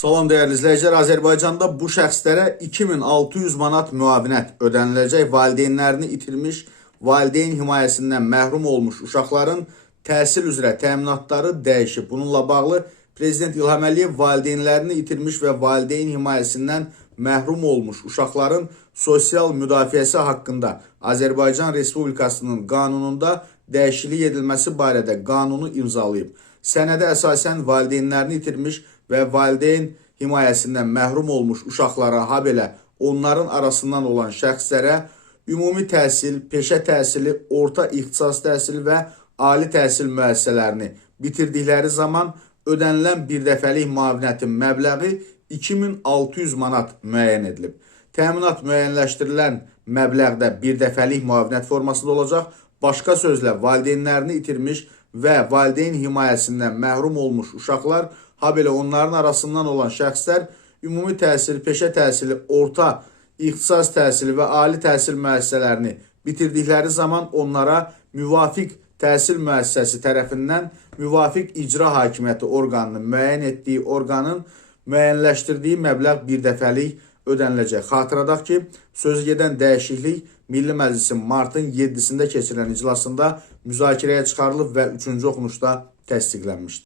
Salam dəyərli izləyicilər, Azərbaycanda bu şəxslərə 2600 manat müavinət ödəniləcək. Valideynlərini itirmiş, valideyn himayəsindən məhrum olmuş uşaqların təhsil üzrə təminatları dəyişib. Bununla bağlı Prezident İlham Əliyev valideynlərini itirmiş və valideyn himayəsindən məhrum olmuş uşaqların sosial müdafiəsi haqqında Azərbaycan Respublikasının qanununda dəyişiklik edilməsi barədə qanunu imzalayıb. Sənədə əsasən valideynlərini itirmiş və valideyn himayəsindən məhrum olmuş uşaqlara, habelə onların arasından olan şəxslərə ümumi təhsil, peşə təhsili, orta ixtisas təhsili və ali təhsil müəssisələrini bitirdikləri zaman ödənilən birdəfəlik müavinətin məbləği 2600 manat müəyyən edilib. Təminat müəyyənləşdirilən məbləğdə birdəfəlik müavinət formasında olacaq. Başqa sözlə, valideynlərini itirmiş və valideyn himayəsindən məhrum olmuş uşaqlar, habelə onların arasından olan şəxslər ümumi təhsil, peşə təhsili, orta ixtisas təhsili və ali təhsil müəssisələrini bitirdikləri zaman onlara müvafiq təhsil müəssisəsi tərəfindən müvafiq icra hakimiyyəti orqanının müəyyən etdiyi orqanın müəyyənləşdirdiyi məbləğ birdəfəlik ödəniləcək. Xatırladaq ki, sözügedən dəyişiklik Milli Məclisin martın 7-sində keçirilən iclasında müzakirəyə çıxarılıb və 3-cü oxunuşda təsdiqlənmişdir.